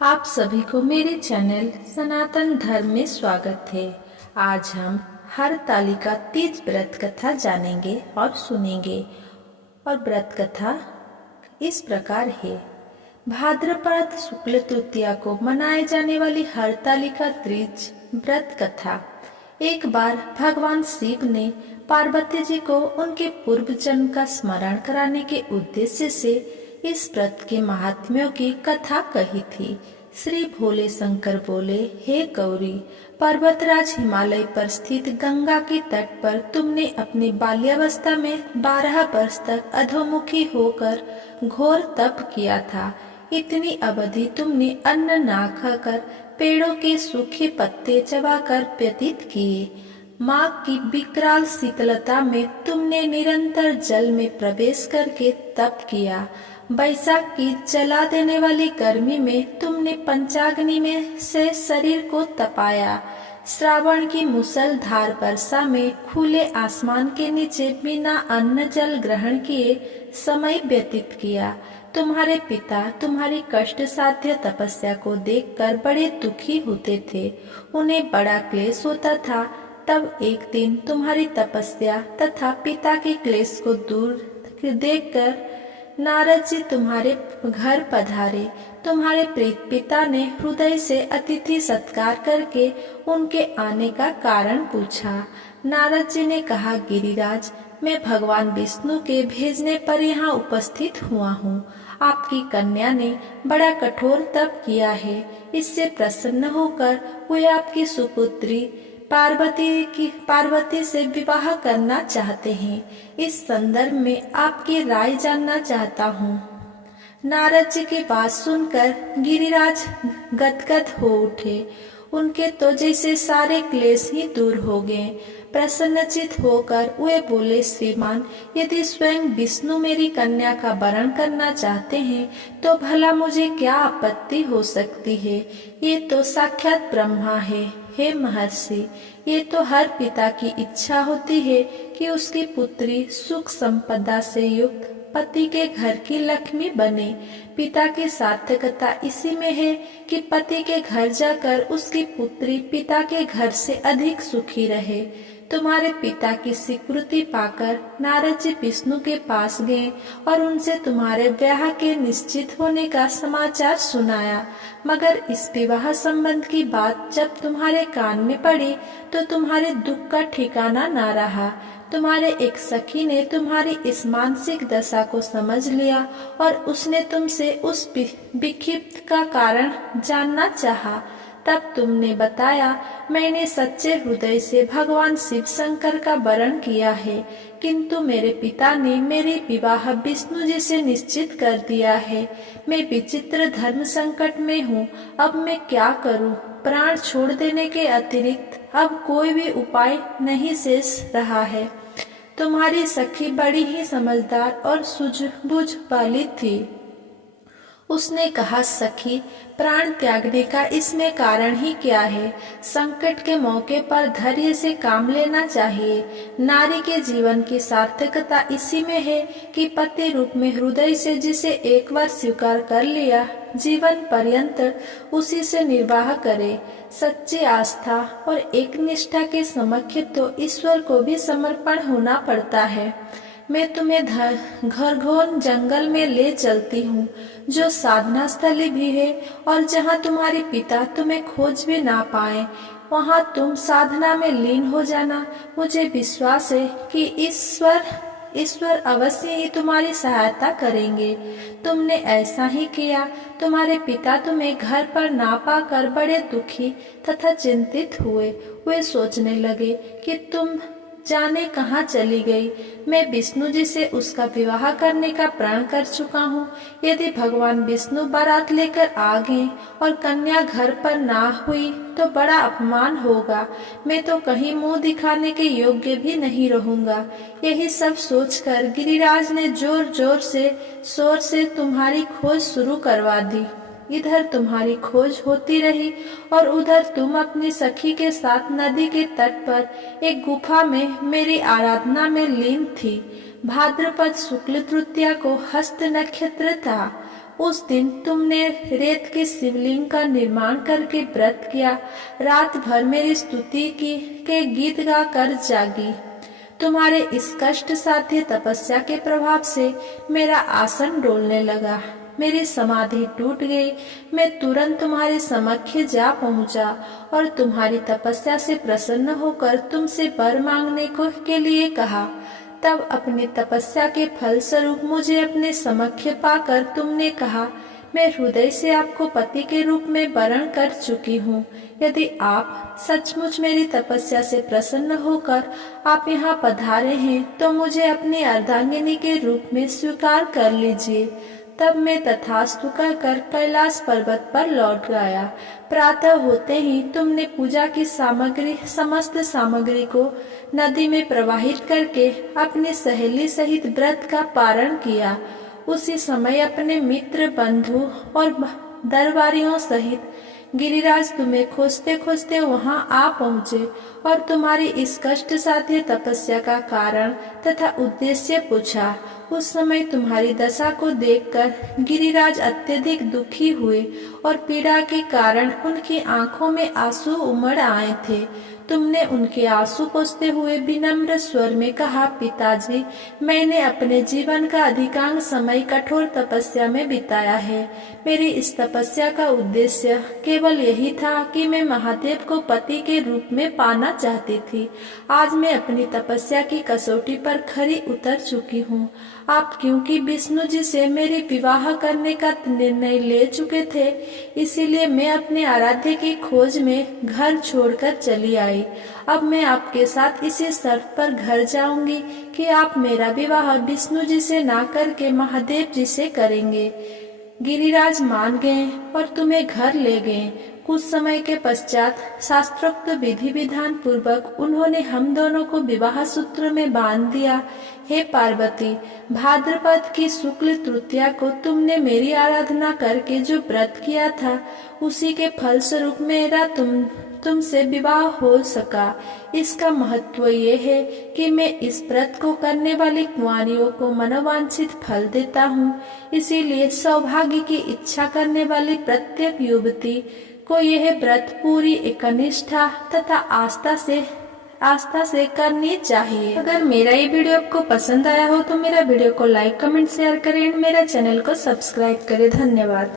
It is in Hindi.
आप सभी को मेरे चैनल सनातन धर्म में स्वागत है। आज हम हरतालिका तीज व्रत कथा जानेंगे और सुनेंगे। और व्रत कथा इस प्रकार है। भाद्रपद शुक्ल तृतीया को मनाए जाने वाली हरतालिका तीज व्रत कथा। एक बार भगवान शिव ने पार्वती जी को उनके पूर्व जन्म का स्मरण कराने के उद्देश्य से इस व्रत के महात्म्यों की कथा कही थी। श्री भोले शंकर बोले, हे गौरी, पर्वतराज हिमालय पर स्थित गंगा के तट पर तुमने अपनी बाल्यावस्था में 12 वर्ष तक अधोमुखी होकर घोर तप किया था। इतनी अवधि तुमने अन्न ना खाकर पेड़ों के सूखे पत्ते चबाकर व्यतीत किए। माँ की विकराल शीतलता में तुमने निरंतर जल में प्रवेश करके तप किया। बैसाख की जला देने वाली गर्मी में तुमने पंचाग्नि में से शरीर को तपाया। श्रावण की मूसलधार वर्षा में खुले आसमान के नीचे बिना अन्न जल ग्रहण किए समय व्यतीत किया। तुम्हारे पिता तुम्हारी कष्ट साध्य तपस्या को देखकर बड़े दुखी होते थे। उन्हें बड़ा क्लेश होता था। तब एक दिन तुम्हारी तपस्या तथा पिता के क्लेश को दूर देखकर नारद जी तुम्हारे घर पधारे। तुम्हारे प्रीत पिता ने हृदय से अतिथि सत्कार करके उनके आने का कारण पूछा। नारद जी ने कहा, गिरिराज, मैं भगवान विष्णु के भेजने पर यहाँ उपस्थित हुआ हूँ। आपकी कन्या ने बड़ा कठोर तप किया है। इससे प्रसन्न होकर वे आपकी सुपुत्री पार्वती से विवाह करना चाहते हैं। इस संदर्भ में आपकी राय जानना चाहता हूँ। नारद जी की बात सुनकर गिरिराज गदगद हो उठे। उनके तो जैसे सारे क्लेश ही दूर हो गए। प्रसन्नचित होकर वे बोले, श्रीमान, यदि स्वयं विष्णु मेरी कन्या का वरण करना चाहते हैं तो भला मुझे क्या आपत्ति हो सकती है। ये तो साक्षात ब्रह्मा है। हे महर्षि, ये तो हर पिता की इच्छा होती है कि उसकी पुत्री सुख संपदा से युक्त पति के घर की लक्ष्मी बने। पिता की सार्थकता इसी में है कि पति के घर जाकर उसकी पुत्री पिता के घर से अधिक सुखी रहे। तुम्हारे पिता की स्वीकृति पाकर नारद जी विष्णु के पास गए और उनसे तुम्हारे ब्याह के निश्चित होने का समाचार सुनाया। मगर इस विवाह संबंध की बात जब तुम्हारे कान में पड़ी तो तुम्हारे दुख का ठिकाना ना रहा। तुम्हारे एक सखी ने तुम्हारी इस मानसिक दशा को समझ लिया और उसने तुमसे उस विक्षिप्त का कारण जानना चाहा। तब तुमने बताया, मैंने सच्चे हृदय से भगवान शिव शंकर का वरण किया है, किंतु मेरे पिता ने मेरे विवाह विष्णु जी से निश्चित कर दिया है। मैं विचित्र धर्म संकट में हूँ। अब मैं क्या करूँ? प्राण छोड़ देने के अतिरिक्त अब कोई भी उपाय नहीं शेष रहा है। तुम्हारी सखी बड़ी ही समझदार और सूझबूझ वाली थी। उसने कहा, सखी, प्राण त्यागने का इसमें कारण ही क्या है? संकट के मौके पर धैर्य से काम लेना चाहिए। नारी के जीवन की सार्थकता इसी में है कि पति रूप में हृदय से जिसे एक बार स्वीकार कर लिया, जीवन पर्यंत उसी से निर्वाह करे। सच्ची आस्था और एक निष्ठा के समक्ष तो ईश्वर को भी समर्पण होना पड़ता है। मैं तुम्हें घरघोर जंगल में ले चलती हूँ, जो साधना स्थली भी है, और जहाँ तुम्हारे पिता तुम्हें खोज भी ना पाए, वहाँ तुम साधना में लीन हो जाना। मुझे विश्वास है कि ईश्वर अवश्य ही तुम्हारी सहायता करेंगे। तुमने ऐसा ही किया। तुम्हारे पिता तुम्हें घर पर ना पाकर बड़े दुखी तथा चिंतित हुए। वे सोचने लगे कि तुम जाने कहाँ चली गई। मैं विष्णु जी से उसका विवाह करने का प्रण कर चुका हूँ। यदि भगवान विष्णु बारात लेकर आ गए और कन्या घर पर ना हुई तो बड़ा अपमान होगा। मैं तो कहीं मुंह दिखाने के योग्य भी नहीं रहूंगा। यही सब सोचकर गिरिराज ने जोर जोर से शोर से तुम्हारी खोज शुरू करवा दी। इधर तुम्हारी खोज होती रही और उधर तुम अपनी सखी के साथ नदी के तट पर एक गुफा में मेरी आराधना में लीन थी। भाद्रपद शुक्ल तृतीया को हस्त नक्षत्र था। उस दिन तुमने रेत के शिवलिंग का निर्माण करके व्रत किया, रात भर मेरी स्तुति की के गीत गा कर जागी। तुम्हारे इस कष्ट साध्य तपस्या के प्रभाव से मेरा आसन डोलने लगा, मेरी समाधि टूट गई। मैं तुरंत तुम्हारे समक्ष जा पहुंचा और तुम्हारी तपस्या से प्रसन्न होकर तुमसे वर मांगने को के लिए कहा। तब अपनी तपस्या के फल स्वरूप मुझे अपने समक्ष पाकर तुमने कहा, मैं हृदय से आपको पति के रूप में वरण कर चुकी हूँ। यदि आप सचमुच मेरी तपस्या से प्रसन्न होकर आप यहाँ पधारे हैं तो मुझे अपनी अर्धांगिनी के रूप में स्वीकार कर लीजिए। तब मैं तथास्तु कहकर कैलाश पर्वत पर लौट गया। प्रातः होते ही तुमने पूजा की समस्त सामग्री को नदी में प्रवाहित करके अपनी सहेली सहित व्रत का पारण किया। उसी समय अपने मित्र बंधु और दरबारियों सहित गिरिराज तुम्हें खोजते खोजते वहां आ पहुँचे और तुम्हारी इस कष्ट साध्य तपस्या का कारण तथा उद्देश्य पूछा। उस समय तुम्हारी दशा को देखकर गिरिराज अत्यधिक दुखी हुए और पीड़ा के कारण उनकी आंखों में आंसू उमड़ आए थे। तुमने उनके आंसू पोंछते हुए विनम्र स्वर में कहा, पिताजी, मैंने अपने जीवन का अधिकांश समय कठोर तपस्या में बिताया है। मेरी इस तपस्या का उद्देश्य केवल यही था कि मैं महादेव को पति के रूप में पाना चाहती थी। आज मैं अपनी तपस्या की कसौटी पर खरी उतर चुकी हूँ। आप क्योंकि विष्णु जी से मेरे विवाह करने का निर्णय ले चुके थे, इसीलिए मैं अपने आराध्य की खोज में घर छोड़कर चली आई। अब मैं आपके साथ इसी शर्त पर घर जाऊंगी कि आप मेरा विवाह विष्णु जी से ना करके महादेव जी से करेंगे। गिरिराज मान गए और तुम्हें घर ले गए। कुछ समय के पश्चात शास्त्रोक्त विधि विधान पूर्वक उन्होंने हम दोनों को विवाह सूत्र में बांध दिया। हे पार्वती, भाद्रपद की शुक्ल तृतीया को तुमने मेरी आराधना करके जो व्रत किया था, उसी के फल स्वरूप मेरा तुमसे विवाह हो सका। इसका महत्व ये है कि मैं इस व्रत को करने वाली कुंवारियों को मनोवांछित फल देता हूँ। इसीलिए सौभाग्य की इच्छा करने वाली प्रत्येक युवती को यह व्रत पूरी एकनिष्ठा तथा आस्था से करनी चाहिए। अगर मेरा ये वीडियो आपको पसंद आया हो तो मेरा वीडियो को लाइक, कमेंट, शेयर करें। मेरा चैनल को सब्सक्राइब करें। धन्यवाद।